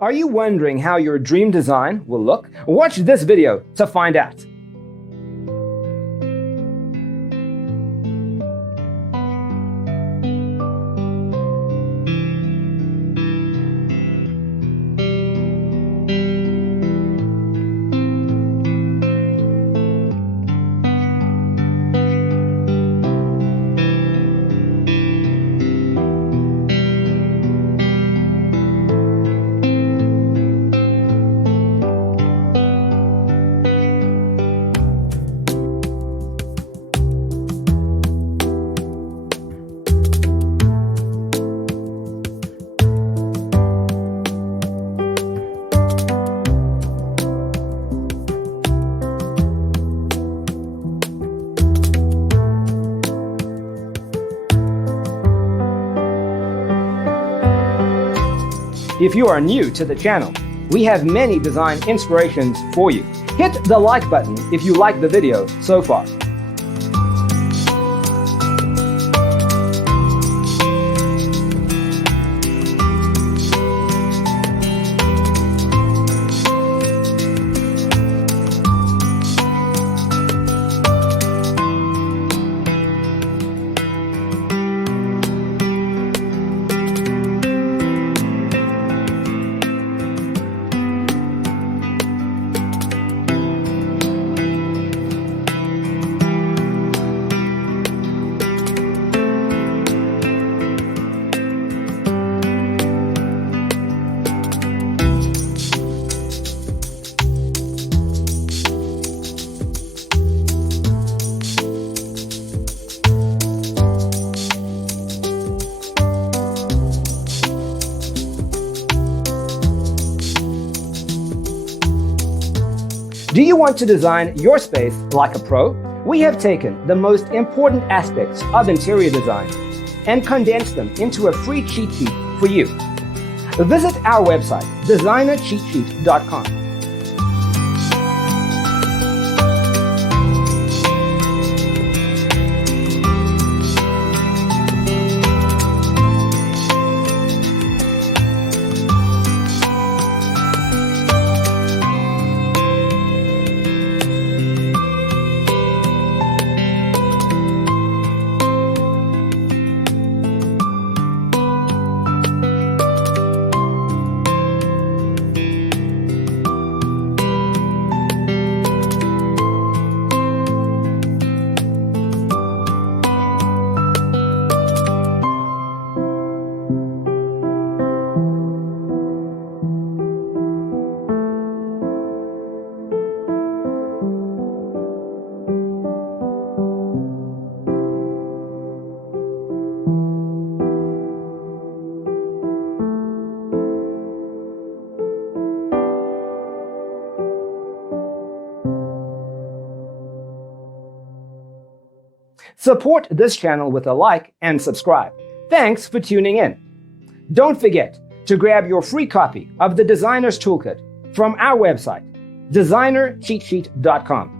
Are you wondering how your dream design will look? Watch this video to find out. If you are new to the channel, we have many design inspirations for you. Hit the like button if you like the video so far. Do you want to design your space like a pro? We have taken the most important aspects of interior design and condensed them into a free cheat sheet for you. Visit our website, designercheatsheet.com. Support this channel with a like and subscribe. Thanks for tuning in. Don't forget to grab your free copy of the Designer's Toolkit from our website, designercheatsheet.com.